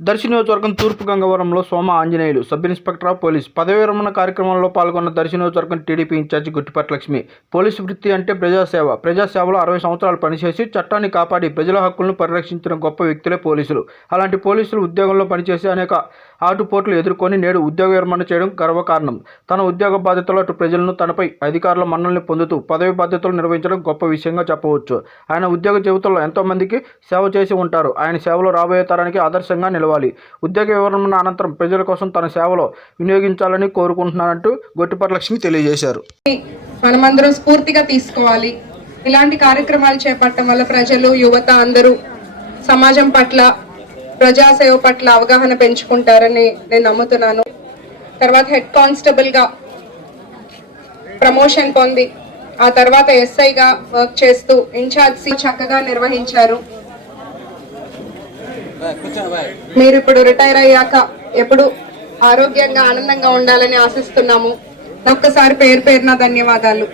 దర్శి నియోజకవర్గం తూర్పు గంగవరంలో Soma Anjaneyulu sub inspector of police పదవి విరమణ కార్యక్రమంలో పాల్గొన్న దర్శి నియోజకవర్గం టీడీపీ ఇన్ఛార్జి గుట్టిపట్ లక్ష్మి పోలీసు వృత్తి అంటే ప్రజాసేవ ప్రజాసేవలో అరవై సంవత్సరాలు పనిచేసి చట్టాన్ని కాపాడి ప్రజల హక్కులను పరిరక్షించిన గొప్ప వ్యక్తులే పోలీసులు. అలాంటి పోలీసులు ఉద్యోగంలో పనిచేసి అనేక ఆటుపోట్లు ఎదుర్కొని నేడు ఉద్యోగ విరమణ చేయడం గర్వకారణం. తన ఉద్యోగ బాధ్యతలు అటు ప్రజలను తనపై అధికారుల మన్నల్ని పొందుతూ పదవి బాధ్యతలు నిర్వహించడం గొప్ప విషయంగా చెప్పవచ్చు. ఆయన ఉద్యోగ జీవితంలో ఎంతోమందికి సేవ చేసి ఉంటారు. ఆయన సేవలో రాబోయే తరానికి ఆదర్శంగా నిలవాలి ఉద్యోగ వివరణ అనంతరం ప్రజల కోసం తన సేవలో వినియోగించాలని కోరుకుంటున్నానంటూ గొట్టిపట్ల లక్ష్మి తెలియజేశారు. మనమందరం స్ఫూర్తిగా తీసుకోవాలి. ఇలాంటి కార్యక్రమాలు చేపట్టడం వల్ల ప్రజలు యువత అందరూ సమాజం పట్ల ప్రజాసేవ పట్ల అవగాహన పెంచుకుంటారని నేను నమ్ముతున్నాను. తర్వాత హెడ్ కానిస్టేబుల్గా ప్రమోషన్ పొంది ఆ తర్వాత ఎస్ఐగా వర్క్ చేస్తూ ఇన్ఛార్జ్ సి చక్కగా నిర్వహించారు. మీరు ఇప్పుడు రిటైర్ అయ్యాక ఎప్పుడు ఆరోగ్యంగా ఆనందంగా ఉండాలని ఆశిస్తున్నాము. ఒక్కసారి పేరు పేరున ధన్యవాదాలు.